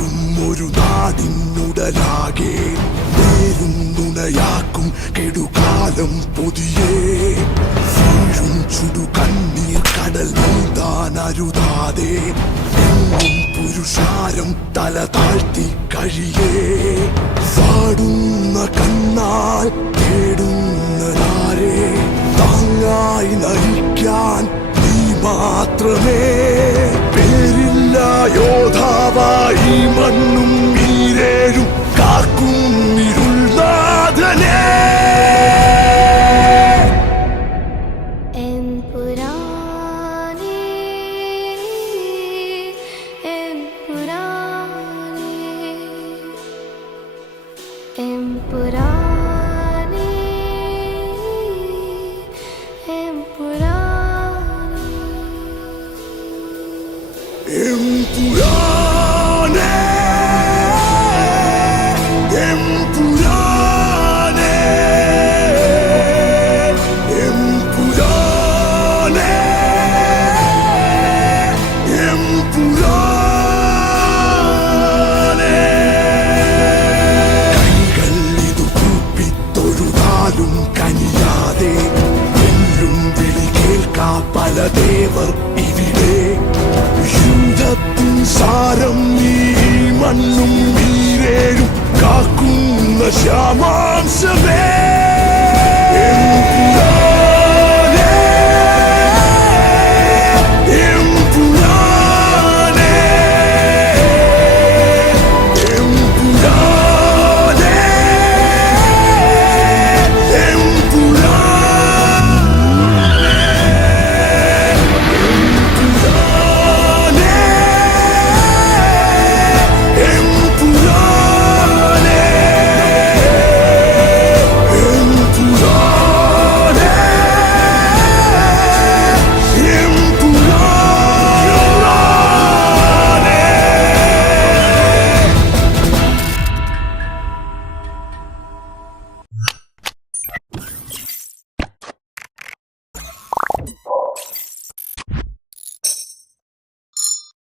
വാഴും ഒരു നാടിനുടലാകെ നേരും നുണയാക്കും കെടുകാലം പൊതിയേ. വീഴും ചുടു കണ്ണീർ കടൽ നീന്താൻ അരുതാതെ എങ്ങും പുരുഷാരം തല താഴ്ത്തി കഴിയേ. വാടുന്ന കണ്ണാൽ തേടുന്നതാരെ താങ്ങായി നയിക്കാൻ നീ മാത്രമേ യോധാവായി മണ്ണും നീരേഴും കാക്കും ഇരുൾനാഥനെ. എംപുരാനേ പല ദേവർ ഇവിടെ. യുദ്ധത്തിൻ സാരം നീ മണ്ണും കാക്കുന്ന